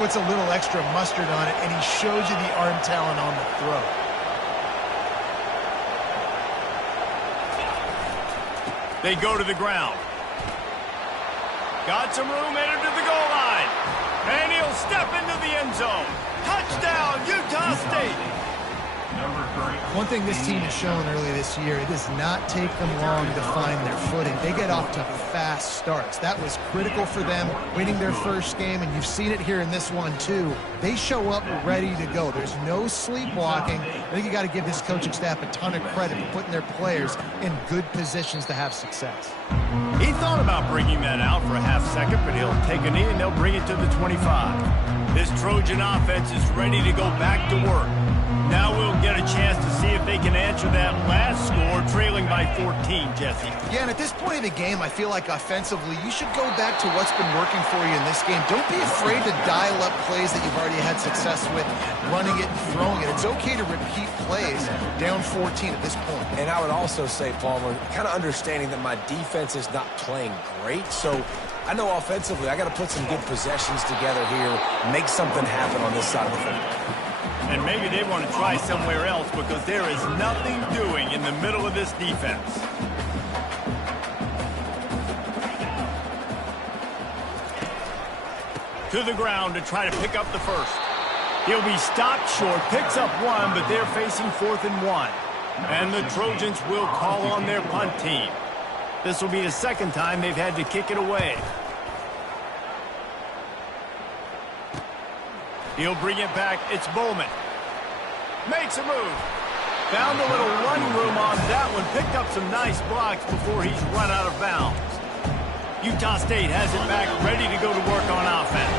Puts a little extra mustard on it, and he shows you the arm talent on the throw. They go to the ground. Got some room, headed to the goal line. And he'll step into the end zone. Touchdown, Utah State. One thing this team has shown early this year, it does not take them long to find their footing. They get off to fast starts. That was critical for them, winning their first game, and you've seen it here in this one too. They show up ready to go. There's no sleepwalking. I think you got to give this coaching staff a ton of credit for putting their players in good positions to have success. He thought about bringing that out for a half second, but he'll take a knee and they'll bring it to the 25. This Trojan offense is ready to go back to work. Now we'll get a chance to see if they can answer that last score, trailing by 14, Jesse. Yeah, and at this point of the game, I feel like offensively, you should go back to what's been working for you in this game. Don't be afraid to dial up plays that you've already had success with, running it and throwing it. It's okay to repeat plays down 14 at this point. And I would also say, Palmer, kind of understanding that my defense is not playing great, so I know offensively I got to put some good possessions together here, make something happen on this side of the football. And maybe they want to try somewhere else because there is nothing doing in the middle of this defense. To the ground to try to pick up the first. He'll be stopped short, picks up one, but they're facing 4th and 1. And the Trojans will call on their punt team. This will be the second time they've had to kick it away. He'll bring it back. It's Bowman. Makes a move. Found a little run room on that one. Picked up some nice blocks before he's run out of bounds. Utah State has it back, ready to go to work on offense.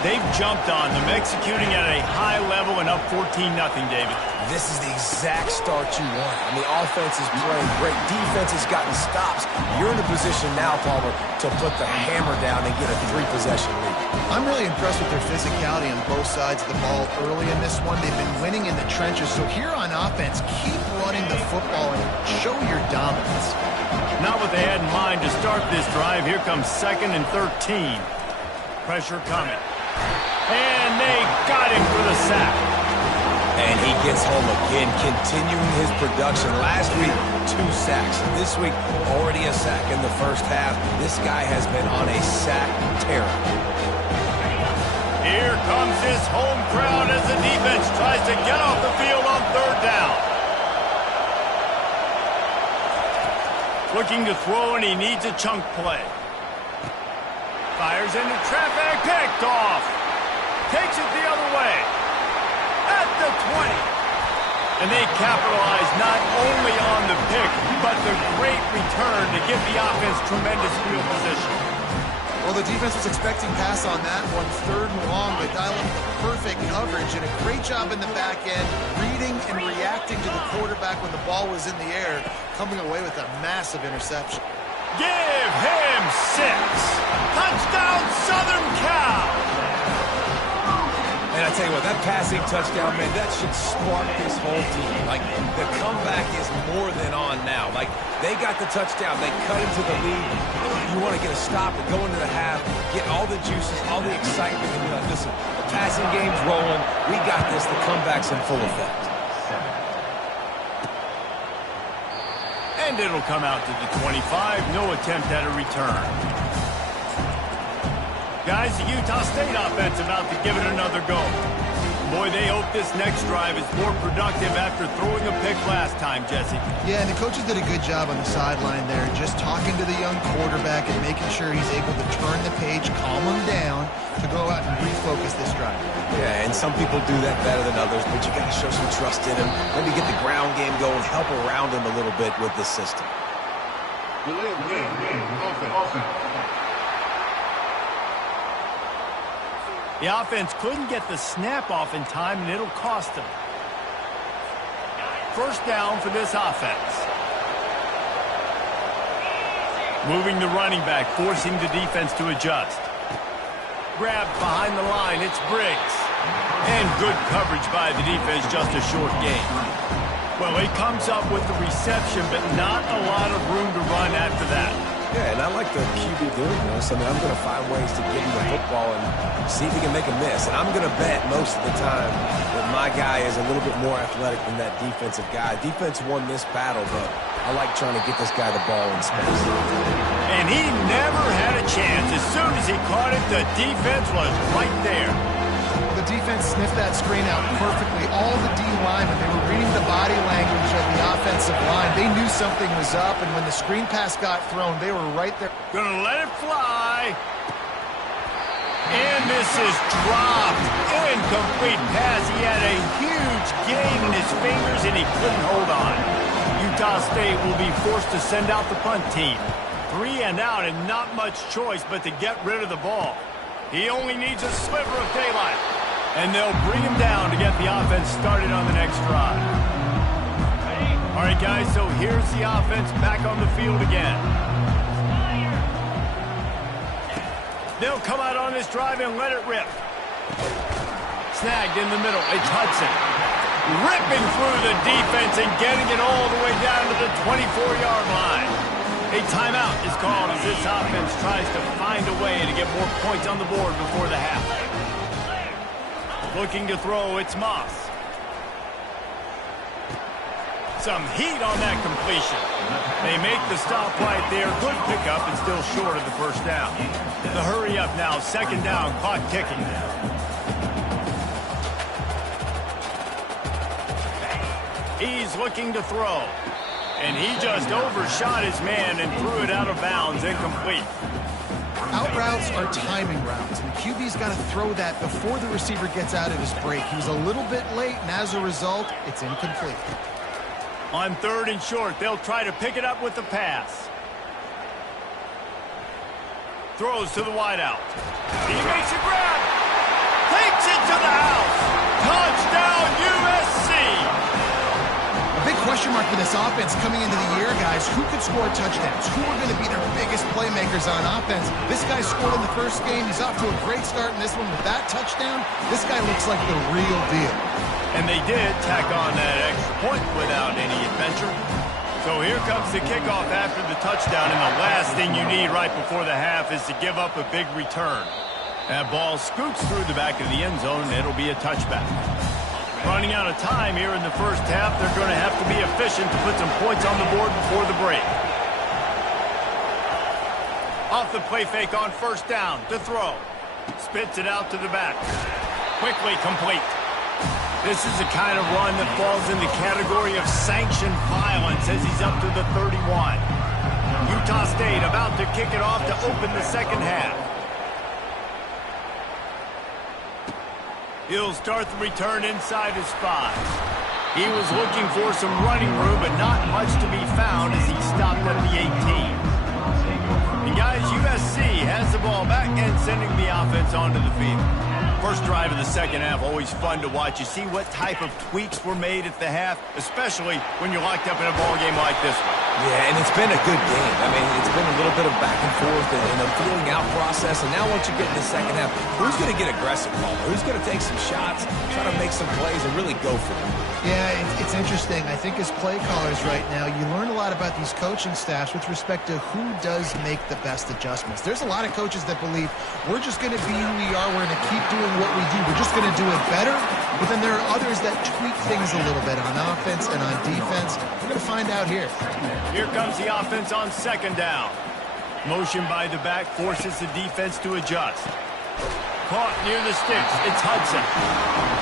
They've jumped on them, executing at a high level and up 14-0, David. This is the exact start you want. I mean, offense is playing great. Defense has gotten stops. You're in a position now, Palmer, to put the hammer down and get a 3-possession lead. I'm really impressed with their physicality on both sides of the ball early in this one. They've been winning in the trenches. So here on offense, keep running the football and show your dominance. Not what they had in mind to start this drive. Here comes 2nd and 13. Pressure coming. And they got him for the sack. And he gets home again, continuing his production. Last week, 2 sacks. This week, already a sack in the first half. This guy has been on a sack tear. Here comes his home crowd as the defense tries to get off the field on 3rd down. Looking to throw, and he needs a chunk play. Fires into traffic, picked off. Takes it the other way. At the 20. And they capitalize not only on the pick, but the great return to give the offense tremendous field position. Well, the defense was expecting pass on that one. 3rd and long. They dial up the perfect coverage and a great job in the back end, reading and reacting to the quarterback when the ball was in the air, coming away with a massive interception. Give him 6. Touchdown, Southern Cal. And I tell you what, that passing touchdown, man, that should spark this whole team. Like, the comeback is more than on now. Like, they got the touchdown. They cut into the lead. You want to get a stop and go into the half, get all the juices, all the excitement, and be like, listen, the passing game's rolling. We got this. The comeback's in full effect. And it'll come out to the 25. No attempt at a return. Guys, the Utah State offense about to give it another go. Boy, they hope this next drive is more productive after throwing a pick last time, Jesse. Yeah, and the coaches did a good job on the sideline there, just talking to the young quarterback and making sure he's able to turn the page, calm him down, to go out and refocus this drive. Yeah, and some people do that better than others, but you got to show some trust in him. Maybe get the ground game going, help around him a little bit with this system. The offense couldn't get the snap off in time, and it'll cost them. 1st down for this offense. Moving the running back, forcing the defense to adjust. Grabbed behind the line, it's Briggs. And good coverage by the defense, just a short gain. Well, he comes up with the reception, but not a lot of room to run after that. Yeah, and I like the QB doing this. I mean, I'm going to find ways to give him the football and see if he can make a miss. And I'm going to bet most of the time that my guy is a little bit more athletic than that defensive guy. Defense won this battle, but I like trying to get this guy the ball in space. And he never had a chance. As soon as he caught it, the defense was right there. The defense sniffed that screen out perfectly. All the D linemen, they were reading the body language of the offensive line. They knew something was up, and when the screen pass got thrown, they were right there. Gonna let it fly. And this is dropped. Incomplete pass. He had a huge gain in his fingers, and he couldn't hold on. Utah State will be forced to send out the punt team. 3 and out, and not much choice but to get rid of the ball. He only needs a sliver of daylight. And they'll bring him down to get the offense started on the next drive. All right, guys, so here's the offense back on the field again. They'll come out on this drive and let it rip. Snagged in the middle. It's Hudson. Ripping through the defense and getting it all the way down to the 24-yard line. A timeout is called as this offense tries to find a way to get more points on the board before the half. Looking to throw, it's Moss. Some heat on that completion. They make the stop right there. Good pickup and still short of the first down. The hurry up now, second down, clock ticking. He's looking to throw. And he just overshot his man and threw it out of bounds, incomplete. Out routes are timing routes, and the QB's got to throw that before the receiver gets out of his break. He was a little bit late, and as a result, it's incomplete. On 3rd and short, they'll try to pick it up with the pass. Throws to the wideout. He makes a grab. Takes it to the house. Touchdown, USC. Big question mark for this offense coming into the year, guys. Who could score touchdowns? Who are going to be their biggest playmakers on offense? This guy scored in the first game. He's off to a great start in this one with that touchdown. This guy looks like the real deal. And they did tack on that extra point without any adventure. So here comes the kickoff after the touchdown, and the last thing you need right before the half is to give up a big return. That ball scoots through the back of the end zone, and it'll be a touchback. Running out of time here in the first half. They're going to have to be efficient to put some points on the board before the break. Off the play fake on first down to throw. Spits it out to the back. Quickly complete. This is the kind of run that falls in the category of sanctioned violence as he's up to the 31. Utah State about to kick it off to open the second half. He'll start the return inside his 5. He was looking for some running room, but not much to be found as he stopped at the 18. And guys, USC has the ball back and sending the offense onto the field. First drive of the second half, always fun to watch. You see what type of tweaks were made at the half, especially when you're locked up in a ball game like this one. Yeah, and it's been a good game. I mean, it's been a little bit of back and forth and a feeling out process. And now once you get in the second half, who's going to get aggressive, Paul? Who's going to take some shots, try to make some plays, and really go for it? Yeah, it's interesting. I think as play callers right now, you learn a lot about these coaching staffs with respect to who does make the best adjustments. There's a lot of coaches that believe we're just going to be who we are. We're going to keep doing what we do. We're just going to do it better. But then there are others that tweak things a little bit on offense and on defense. We're going to find out here. Here comes the offense on second down. Motion by the back forces the defense to adjust. Caught near the sticks. It's Hudson.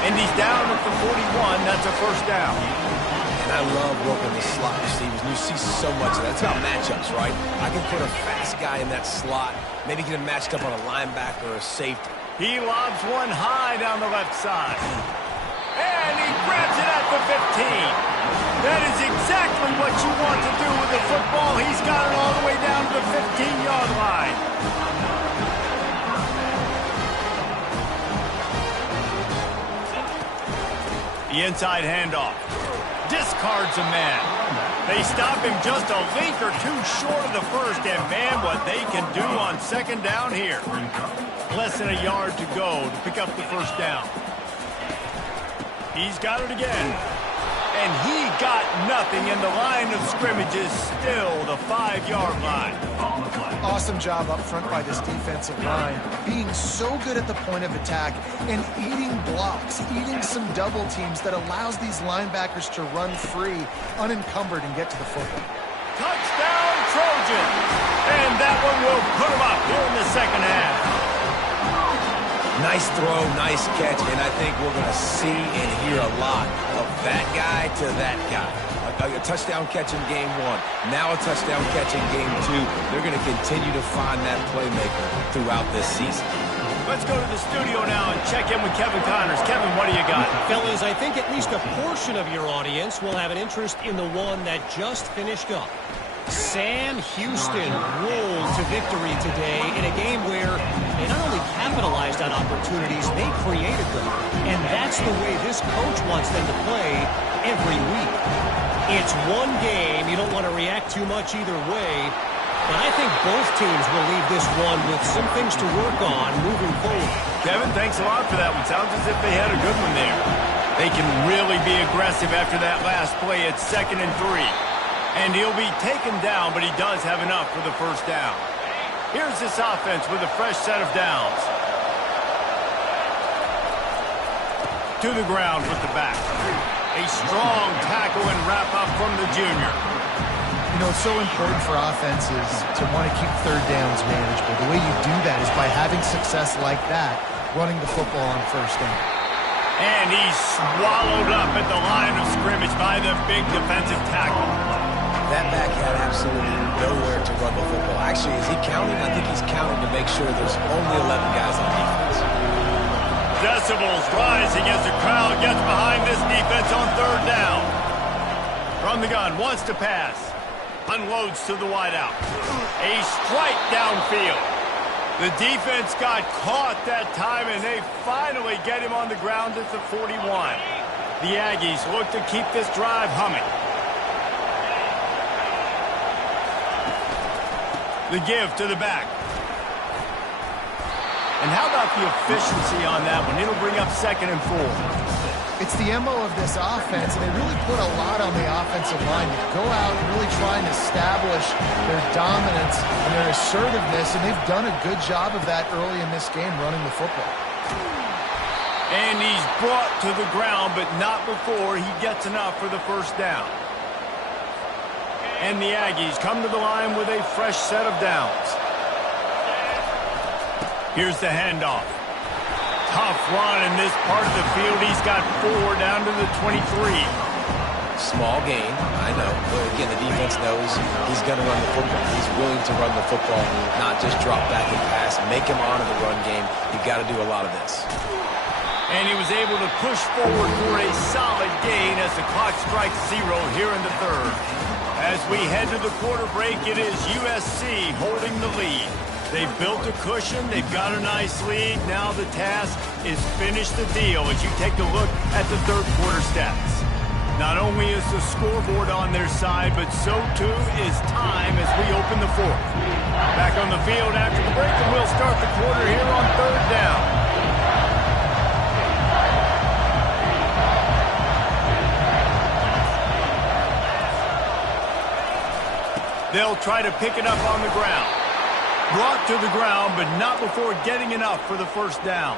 And he's down at the 41. That's a first down. And I love working the slot receivers. You see so much of that. It's about matchups, right? I can put a fast guy in that slot, maybe get him matched up on a linebacker or a safety. He lobs one high down the left side. And he grabs it at the 15. That is exactly what you want to do with the football. He's got it all the way down to the 15-yard line. The inside handoff. Discards a man. They stop him just a link or two short of the first, and man, what they can do on second down here. Less than a yard to go to pick up the first down. He's got it again. And he got nothing, and the line of scrimmage is still the 5-yard line. Awesome job up front by this defensive line, being so good at the point of attack and eating blocks, eating some double teams that allows these linebackers to run free, unencumbered, and get to the football. Touchdown, Trojan! And that one will put him up here in the second half. Nice throw, nice catch, and I think we're going to see and hear a lot of that guy to that guy. A touchdown catch in game 1, now a touchdown catch in game 2. They're going to continue to find that playmaker throughout this season. Let's go to the studio now and check in with Kevin Connors. Kevin, what do you got? Fellas, I think at least a portion of your audience will have an interest in the one that just finished up. Sam Houston rolled to victory today in a game where they not only capitalized on opportunities, they created them. And that's the way this coach wants them to play every week. It's one game. You don't want to react too much either way. But I think both teams will leave this one with some things to work on moving forward. Kevin, thanks a lot for that one. Sounds as if they had a good one there. They can really be aggressive after that last play at 2nd and 3. And he'll be taken down, but he does have enough for the first down. Here's this offense with a fresh set of downs. To the ground with the back. A strong tackle and wrap up from the junior. You know, it's so important for offenses to want to keep third downs manageable. The way you do that is by having success like that, running the football on first down. And he's swallowed up at the line of scrimmage by the big defensive tackle. That back had absolutely nowhere to run the football. Actually, is he counting? I think he's counting to make sure there's only 11 guys on defense. Decibels rising as the crowd gets behind this defense on 3rd down. From the gun, wants to pass. Unloads to the wideout. A strike downfield. The defense got caught that time, and they finally get him on the ground at the 41. The Aggies look to keep this drive humming. The give to the back. And how about the efficiency on that one? It'll bring up 2nd and 4. It's the MO of this offense, and they really put a lot on the offensive line to go out and really try and establish their dominance and their assertiveness, and they've done a good job of that early in this game running the football. And he's brought to the ground, but not before he gets enough for the first down. And the Aggies come to the line with a fresh set of downs. Here's the handoff. Tough run in this part of the field. He's got 4 down to the 23. Small gain, I know. But again, the defense knows he's going to run the football. He's willing to run the football, not just drop back and pass, make him honor the run game. You've got to do a lot of this. And he was able to push forward for a solid gain as the clock strikes 0 here in the 3rd. As we head to the quarter break, it is USC holding the lead. They've built a cushion. They've got a nice lead. Now the task is finish the deal as you take a look at the 3rd quarter stats. Not only is the scoreboard on their side, but so too is time as we open the 4th. Back on the field after the break, and we'll start the quarter here on 3rd down. They'll try to pick it up on the ground. Brought to the ground, but not before getting enough for the first down.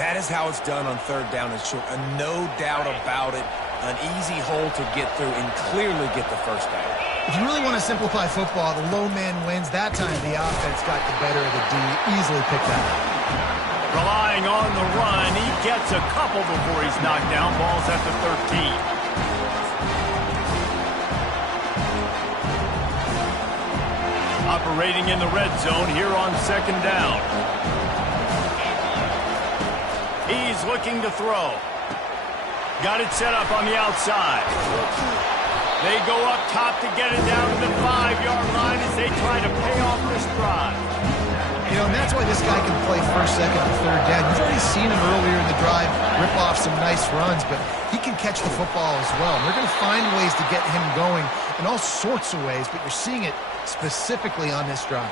That is how it's done on 3rd down and short. No doubt about it. An easy hole to get through and clearly get the first down. If you really want to simplify football, the low man wins. That time the offense got the better of the D. Easily picked that up. Relying on the run, he gets a couple before he's knocked down. Ball's at the 13. Operating in the red zone here on 2nd down. He's looking to throw. Got it set up on the outside. They go up top to get it down to the 5-yard line as they try to pay off this drive. You know, and that's why this guy can play 1st, 2nd, and 3rd down. You've already seen him earlier in the drive rip off some nice runs, but he can catch the football as well. And they're going to find ways to get him going in all sorts of ways, but you're seeing it specifically on this drive.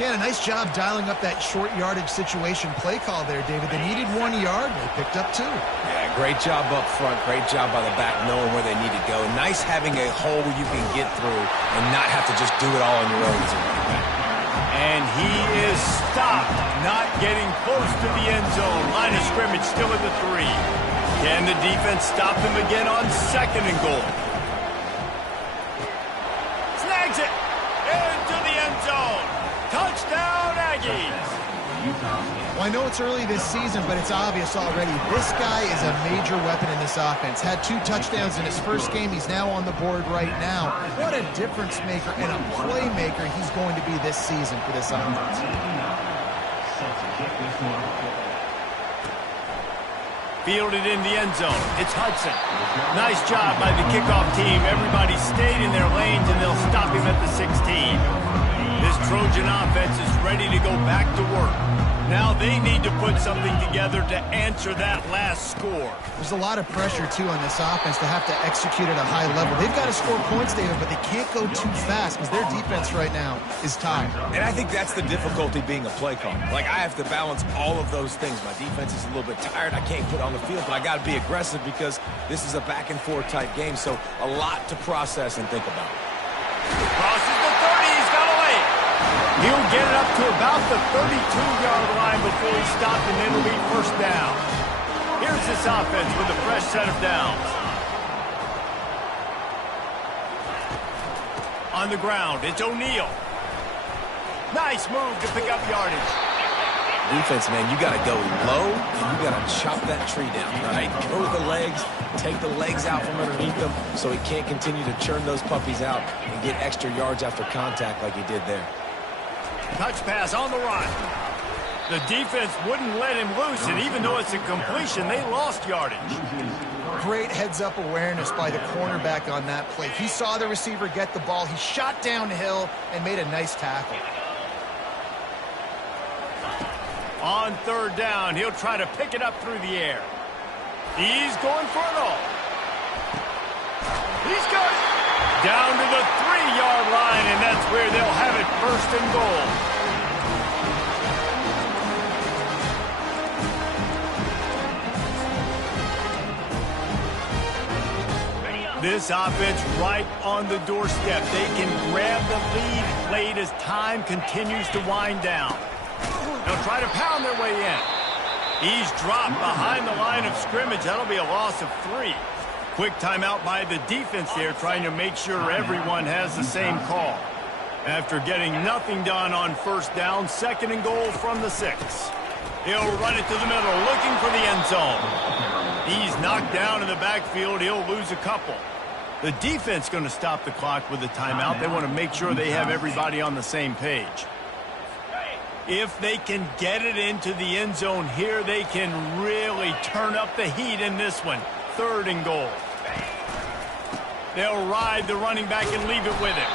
Yeah, and a nice job dialing up that short yardage situation play call there, David. They needed 1 yard, and they picked up 2. Yeah, great job up front. Great job by the back knowing where they need to go. Nice having a hole you can get through and not have to just do it all on your own as a running back. And he is stopped, not getting close to the end zone. Line of scrimmage still at the 3. Can the defense stop him again on 2nd and goal? Snags it into the end zone. Touchdown, Aggies. Well, I know it's early this season, but it's obvious already. This guy is a major weapon in this offense. Had 2 touchdowns in his first game. He's now on the board right now. What a difference maker and a playmaker he's going to be this season for this offense. Fielded in the end zone. It's Hudson. Nice job by the kickoff team. Everybody stayed in their lanes, and they'll stop him at the 16. This Trojan offense is ready to go back to work. Now they need to put something together to answer that last score. There's a lot of pressure, too, on this offense to have to execute at a high level. They've got to score points, David, but they can't go too fast because their defense right now is tired. And I think that's the difficulty being a play caller. Like, I have to balance all of those things. My defense is a little bit tired. I can't put on the field, but I got to be aggressive because this is a back-and-forth type game, so a lot to process and think about. Crosses the 30. He's got away. He'll get it up to about the 32-yard line before he's stopped, and it'll be first down. Here's this offense with a fresh set of downs. On the ground, it's O'Neal. Nice move to pick up yardage. Defense, man, you got to go low, and you got to chop that tree down, right? Go with the legs, take the legs out from underneath them so he can't continue to churn those puppies out and get extra yards after contact like he did there. Touch pass on the run. The defense wouldn't let him loose, and even though it's a completion, they lost yardage. Great heads-up awareness by the cornerback on that play. He saw the receiver get the ball. He shot downhill and made a nice tackle. On 3rd down, he'll try to pick it up through the air. He's going for it all. He's got it. Down to the 3-yard line, and that's where they'll have it 1st and goal. This offense right on the doorstep. They can grab the lead late as time continues to wind down. They'll try to pound their way in. He's dropped behind the line of scrimmage. That'll be a loss of 3. Quick timeout by the defense there, trying to make sure everyone has the same call. After getting nothing done on 1st down, 2nd and goal from the 6. He'll run it to the middle, looking for the end zone. He's knocked down in the backfield. He'll lose a couple. The defense going to stop the clock with a timeout. They want to make sure they have everybody on the same page. If they can get it into the end zone here, they can really turn up the heat in this one. 3rd and goal. They'll ride the running back and leave it with him.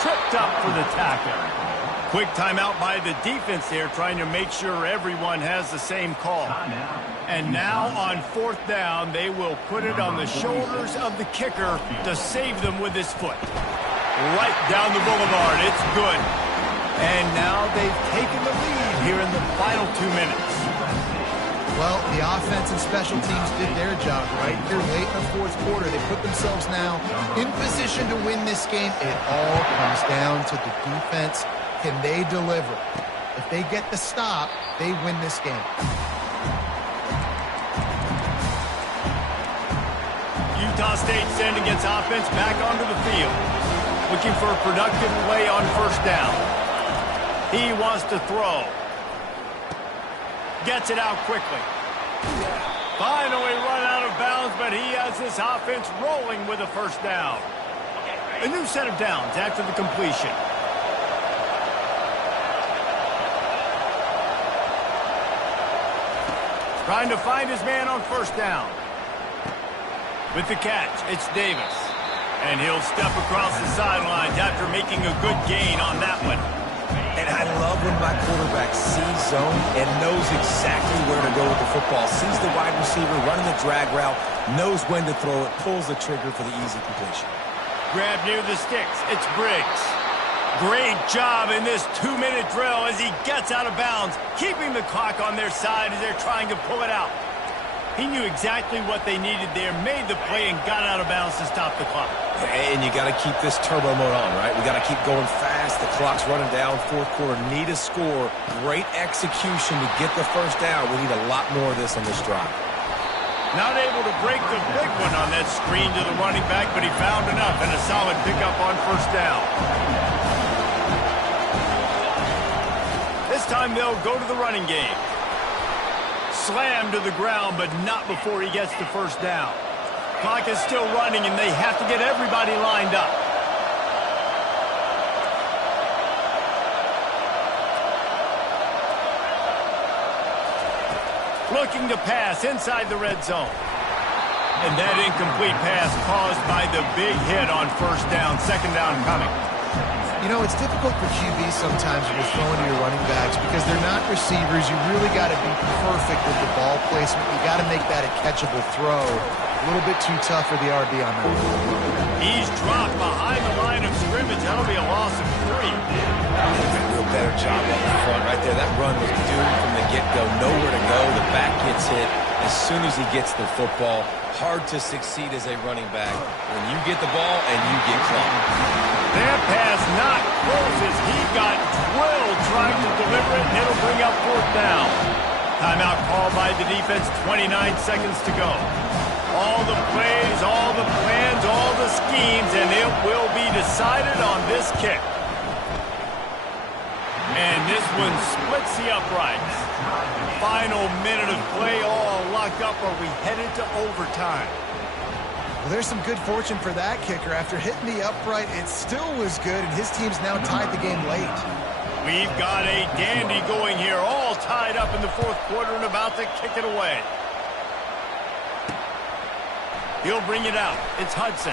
Tripped up for the tackle. Quick timeout by the defense there, trying to make sure everyone has the same call. And now on 4th down, they will put it on the shoulders of the kicker to save them with his foot. Right down the boulevard. It's good. And now they've taken the lead here in the final 2 minutes. Well, the offense and special teams did their job right here late in the 4th quarter. They put themselves now in position to win this game. It all comes down to the defense. Can they deliver? If they get the stop, they win this game. Utah State sending its offense back onto the field. Looking for a productive play on 1st down. He wants to throw. Gets it out quickly. Finally run out of bounds, but he has this offense rolling with a 1st down. A new set of downs after the completion. Trying to find his man on 1st down. With the catch, it's Davis. And he'll step across the sidelines after making a good gain on that one. And I love when my quarterback sees zone and knows exactly where to go with the football. Sees the wide receiver running the drag route, knows when to throw it, pulls the trigger for the easy completion. Grab near the sticks. It's Briggs. Great job in this 2-minute drill as he gets out of bounds, keeping the clock on their side as they're trying to pull it out. He knew exactly what they needed there, made the play, and got out of bounds to stop the clock. And you got to keep this turbo mode on, right? We got to keep going fast. The clock's running down. Fourth quarter, need a score. Great execution to get the first down. We need a lot more of this on this drive. Not able to break the big one on that screen to the running back, but he found enough and a solid pickup on first down. This time they'll go to the running game. Slammed to the ground, but not before he gets the first down. Clock is still running, and they have to get everybody lined up. Looking to pass inside the red zone. And that incomplete pass caused by the big hit on first down. Second down coming. You know, it's difficult for QBs sometimes when you're throwing to your running backs because they're not receivers. You really got to be perfect with the ball placement. You got to make that a catchable throw. A little bit too tough for the RB on that. He's dropped behind the line of scrimmage. That'll be a loss of 3. Do a better job up front right there. That run was doomed from the get-go. Nowhere to go. The back gets hit as soon as he gets the football. Hard to succeed as a running back when you get the ball and you get clocked. That pass not close as he got drilled trying to deliver it, and it'll bring up fourth down. Timeout called by the defense, 29 seconds to go. All the plays, all the plans, all the schemes, and it will be decided on this kick. And this one splits the uprights. Final minute of play, all locked up. Are we headed to overtime? Well, there's some good fortune for that kicker. After hitting the upright, it still was good, and his team's now tied the game late. We've got a dandy going here, all tied up in the fourth quarter and about to kick it away. He'll bring it out. It's Hudson.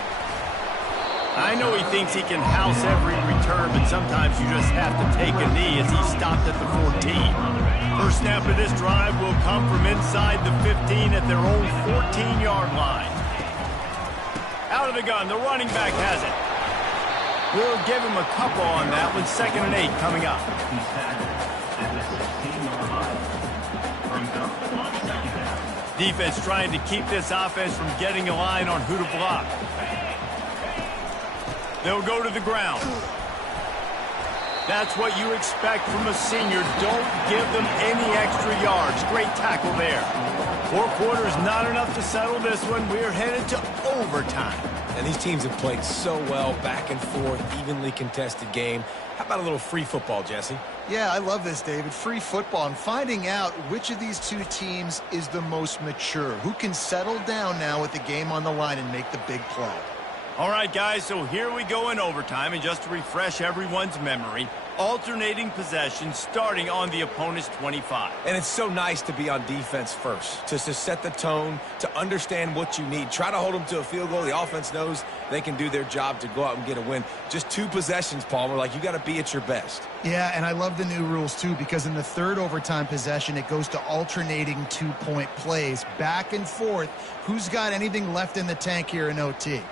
I know he thinks he can house every return, but sometimes you just have to take a knee as he stopped at the 14. First snap of this drive will come from inside the 15 at their own 14-yard line. Out of the gun, the running back has it. We'll give him a couple on that one. 2nd and 8 coming up. Defense trying to keep this offense from getting a line on who to block. They'll go to the ground. That's what you expect from a senior. Don't give them any extra yards. Great tackle there. 4 quarters, not enough to settle this one. We're headed to overtime. And these teams have played so well, back and forth, evenly contested game. How about a little free football, Jesse? Yeah, I love this, David. Free football and finding out which of these two teams is the most mature. Who can settle down now with the game on the line and make the big play. All right, guys, so here we go in overtime. And just to refresh everyone's memory, alternating possession starting on the opponent's 25. And it's so nice to be on defense first, to set the tone, to understand what you need. Try to hold them to a field goal. The offense knows they can do their job to go out and get a win. Just 2 possessions, Palmer. Like, you got to be at your best. Yeah, and I love the new rules, too, because in the 3rd overtime possession, it goes to alternating 2-point plays, back and forth. Who's got anything left in the tank here in OT?